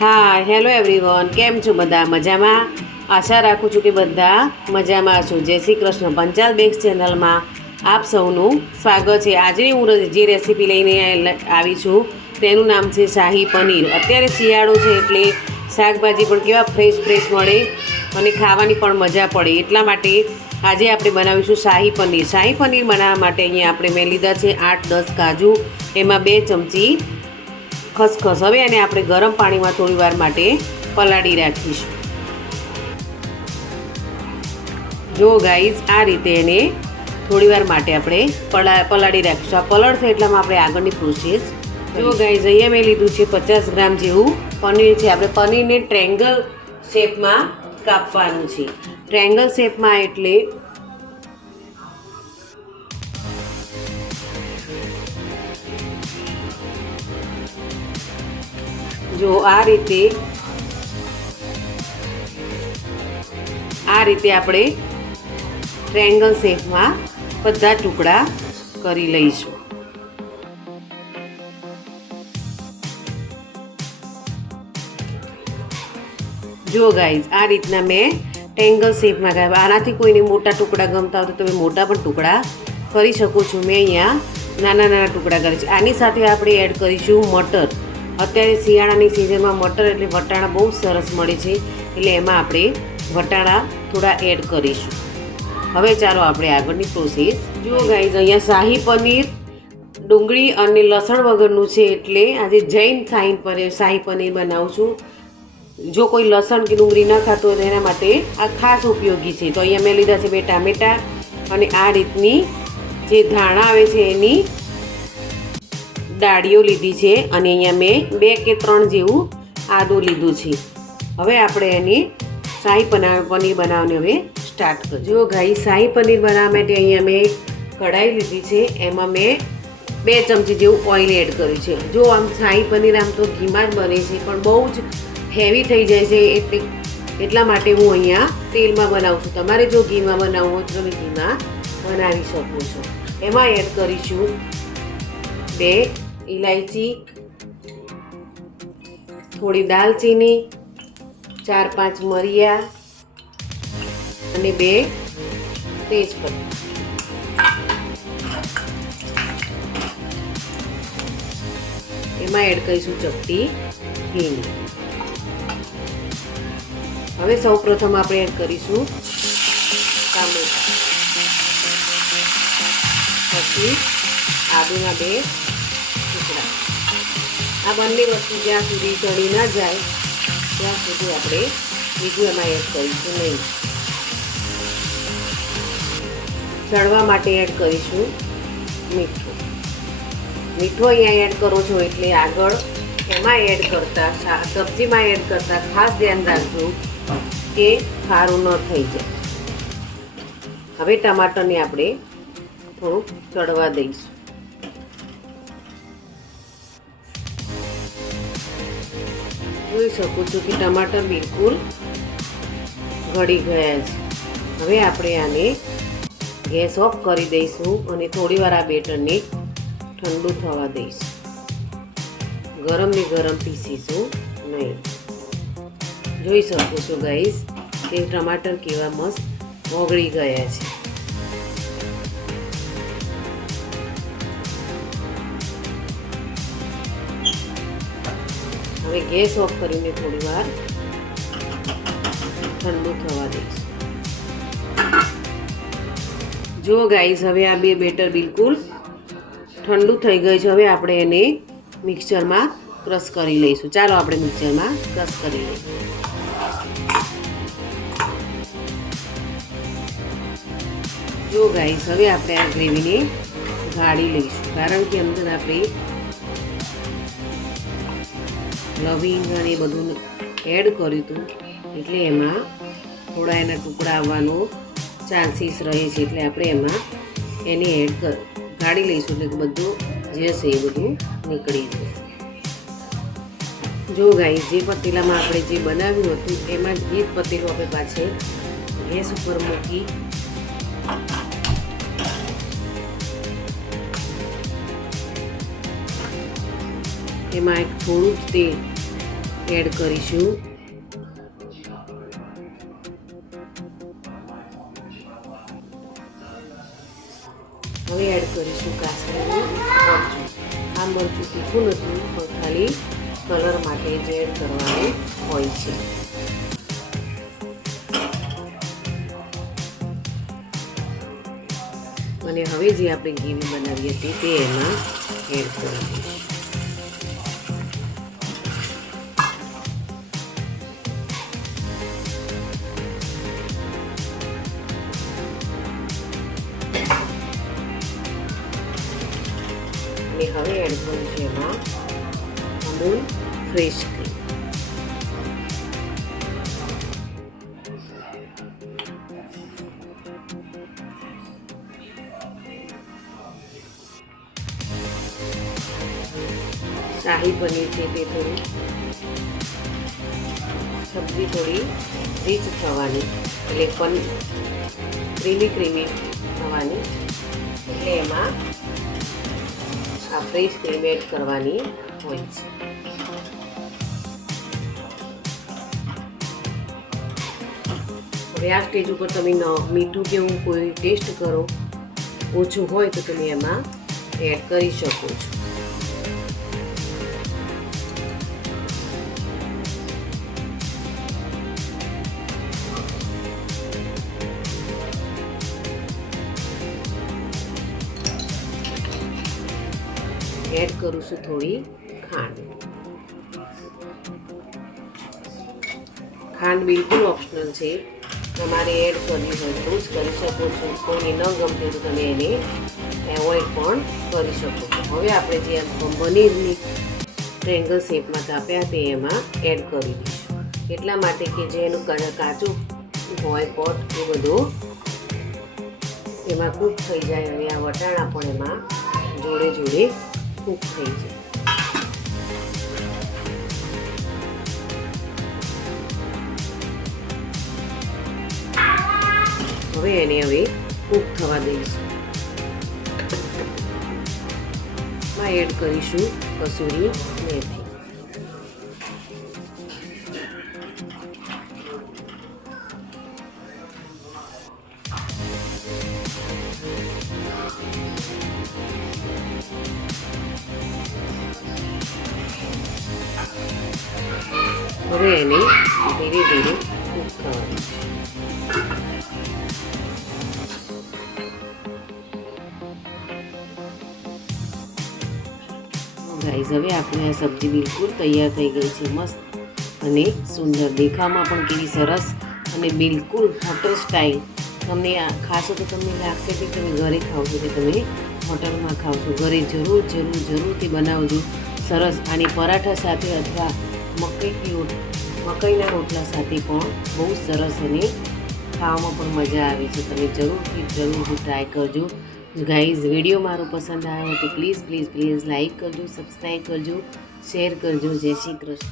હા hello everyone, કેમ છો બધા? મજામાં? આશા રાખું છું કે બધા મજામાં છો. જય શ્રી કૃષ્ણ. પંચાલ બેક્સ ચેનલમાં આપ સૌનું સ્વાગત છે. આજે હું જે રેસીપી લઈને આવી છું તેનું નામ છે શાહી પનીર. અત્યારે શિયાળો છે એટલે શાકભાજી પણ કેવા ફ્રેશ મળે અને ખાવાની પણ મજા પડે. એટલા માટે આજે આપણે બનાવીશું શાહી પનીર. શાહી પનીર બનાવવા માટે અહીંયા મેં લીધા છે 8-10 કાજુ, એમાં 2 ચમચી ખસખસ. હવે એને આપણે ગરમ પાણીમાં થોડી વાર માટે પલાળી રાખીશું. જો ગાઈઝ, આ રીતે એને થોડી વાર માટે આપણે પલાળી રાખીશું. આ પલળશે એટલામાં આપણે આગળની પ્રોસેસ. જો ગાઈઝ, અહીંયા મેં લીધું છે 50 ગ્રામ જેવું પનીર છે. આપણે પનીરને ટ્રેંગલ શેપમાં કાપવાનું છે. ટ્રેંગલ શેપમાં એટલે જો આ રીતે આપણે ટ્રાયેંગલ શેપમાં બધા ટુકડા કરી લઈશું. જો ગાઈઝ, આ રીતના મેં ટ્રાયેંગલ શેપમાં કર્યા. આનાથી કોઈને મોટા ટુકડા ગમતા હોય તો તમે મોટા પણ ટુકડા કરી શકો છો. મેં અહીંયા નાના ટુકડા કર્યા છે. આની સાથે આપણે એડ કરીશું મટર. અત્યારે શિયાળાની સિઝનમાં મટર એટલે વટાણા બહુ સરસ મળે છે, એટલે એમાં આપણે વટાણા થોડા એડ કરીશું. હવે ચાલો આપણે આગળની પ્રોસેસ. જો ગાઈઝ, અહીંયા શાહી પનીર ડુંગળી અને લસણ વગરનું છે, એટલે આજે જૈન શાહી પનીર બનાવું છું. જો કોઈ લસણ કે ડુંગળી ન ખાતો હોય તો એના માટે આ ખાસ ઉપયોગી છે. તો અહીંયા મેં લીધા છે 2 ટામેટાં અને આ રીતની જે ધાણા આવે છે એની ડાળીઓ લીધી છે, અને અહીંયા મેં 2 કે 3 જેવું આદું લીધું છે. હવે આપણે એની શાહી પનીર બનાવવાની હવે સ્ટાર્ટ કરીએ. જો ગાઈ, શાહી પનીર બનાવવા માટે અહીંયા મેં કઢાઈ લીધી છે. એમાં મેં 2 ચમચી જેવું ઓઇલ એડ કર્યું છે. જો આમ શાહી પનીર આમ તો ઘીમાં જ બને છે, પણ બહુ જ હેવી થઈ જાય છે, એટલા માટે હું અહીંયા તેલમાં બનાવું છું. તમારે જો ઘીમાં બનાવવું હોય તો તમે ઘીમાં બનાવી શકો છો. એમાં એડ કરીશું 2 ઇલાયચી, થોડી દાલચીની, 4-5 મરિયા અને 2 તેજપત્તા. એમાં એડ કરીશું ચપટી હિંગ. હવે સૌપ્રથમ આપણે એડ કરીશું ટામેટાં, પછી આદુના 2 ટુકડા. આ બંને વસ્તુ જ્યાં સુધી ચડી ના જાય ત્યાં સુધી આપણે બીજું એમાં એડ કરીશું નહીં. ચડવા માટે એડ કરીશું મીઠું. મીઠું અહીંયા એડ કરો છો એટલે આગળ એમાં એડ કરતા સબ્જીમાં એડ કરતા ખાસ ધ્યાન રાખજો કે ખારું ન થઈ જાય. હવે ટમાટરને આપણે થોડુંક ચડવા દઈશું. જોઈ શકો છો કે ટમાટર બિલકુલ ગળી ગયા છે. હવે આપણે આને ગેસ ઓફ કરી દઈશું અને થોડી વાર આ બેટરને ઠંડુ થવા દઈશું. ગરમ ને ગરમ પીસીશું નહીં. જોઈ શકો છો ગાઈસ કે ટમાટર કેવા મસ્ત ઓગળી ગયા છે. હવે ગેસ ઓફ કરીને થોડી વાર ઠંડુ થવા દઈશું. જો ગાઈસ, હવે આ બેટર બિલકુલ ઠંડુ થઈ ગયું છે. હવે આપણે એને મિક્સરમાં ક્રશ કરી લઈશું. ચાલો આપણે મિક્સરમાં ક્રશ કરી લઈએ. જો ગાઈસ, હવે આપણે આ ગ્રેવીને ગાળી લઈશું, કારણ કે અંદર આપણે લવિંગ અને બધું એડ કર્યું હતું, એટલે એમાં થોડા એના ટુકડા આવવાનો ચાન્સીસ રહે છે. એટલે આપણે એમાં એને ગાળી લઈશું, એટલે કે બધું જે છે એ બધું નીકળી જશે. જો ગાઈસ, જે પતીલામાં આપણે જે બનાવ્યું હતું એમાં જ એ પતીલું આપણે પાછળ ગેસ ઉપર મૂકી એમાં એક થોડું જ તેલ એડ કરીશું. હવે એડ કરીશું કાશ્મીરી મરચું. આ મરચું તીખું નથી, પણ ખાલી કલર માટે જ એડ કરવાનું હોય છે. અને હવે જે આપણે ગ્રેવી બનાવી હતી તે એમાં એડ કરી દઈશું. અને હવે એડ કરીશું એમાં અમૂલ ફ્રેશ ક્રીમ. શાહી પનીર છે તે થોડું સબ્જી થોડી રીચ થવાની, એટલે પણ ક્રીમી થવાની, એટલે એમાં આ ફ્રેશ ક્રીમ એડ કરવાની હોય છે. હવે આ સ્ટેજ ઉપર તમે મીઠું કેવું કોઈ ટેસ્ટ કરો, ઓછું હોય તો તમે એમાં એડ કરી શકો છો. એડ કરું છું થોડી ખાંડ. ખાંડ બિલકુલ ઓપ્શનલ છે, તમારે એડ કરવી હોય તો જ કરી શકો છો. કોઈને ન ગમતું તો તમે એને એવોઇડ પણ કરી શકો છો. હવે આપણે જે પનીરની ટ્રાયેંગલ શેપમાં કાપ્યા તે એમાં એડ કરી દઈશું. એટલા માટે કે જે એનું કાચું હોય પોટ એ બધું એમાં કૂક થઈ જાય અને આ વટાણા પણ એમાં જોડે જોડે કૂક થઈ જાય. હવે એને કૂક થવા દઈશું. માં એડ કરીશું કસૂરી મેથી. હવે એને ધીરે ધીરે કૂક થવા દઈશું. ગાઈઝ, હવે આપણે આ સબ્જી બિલકુલ તૈયાર થઈ ગઈ છે. મસ્ત અને સુંદર, દેખાવમાં પણ કેવી સરસ અને બિલકુલ હોટલ સ્ટાઇલ. તમને આ ખાશો તો તમને લાગશે કે તમે ઘરે ખાવ છો કે તમે હોટલમાં ખાવ છો. ઘરે જરૂરથી બનાવજો. સરસ. આની પરાઠા સાથે અથવા મકાઈના રોટલા સાથે પણ બહુ સરસ અને ખાવામાં પણ મજા આવે છે. તમે જરૂરથી ટ્રાય કરજો. ગાઈઝ, વિડીયો મારો પસંદ આવ્યો તો પ્લીઝ લાઈક કરજો, સબસ્ક્રાઈબ કરજો, શેર કરજો. જય શ્રી કૃષ્ણ.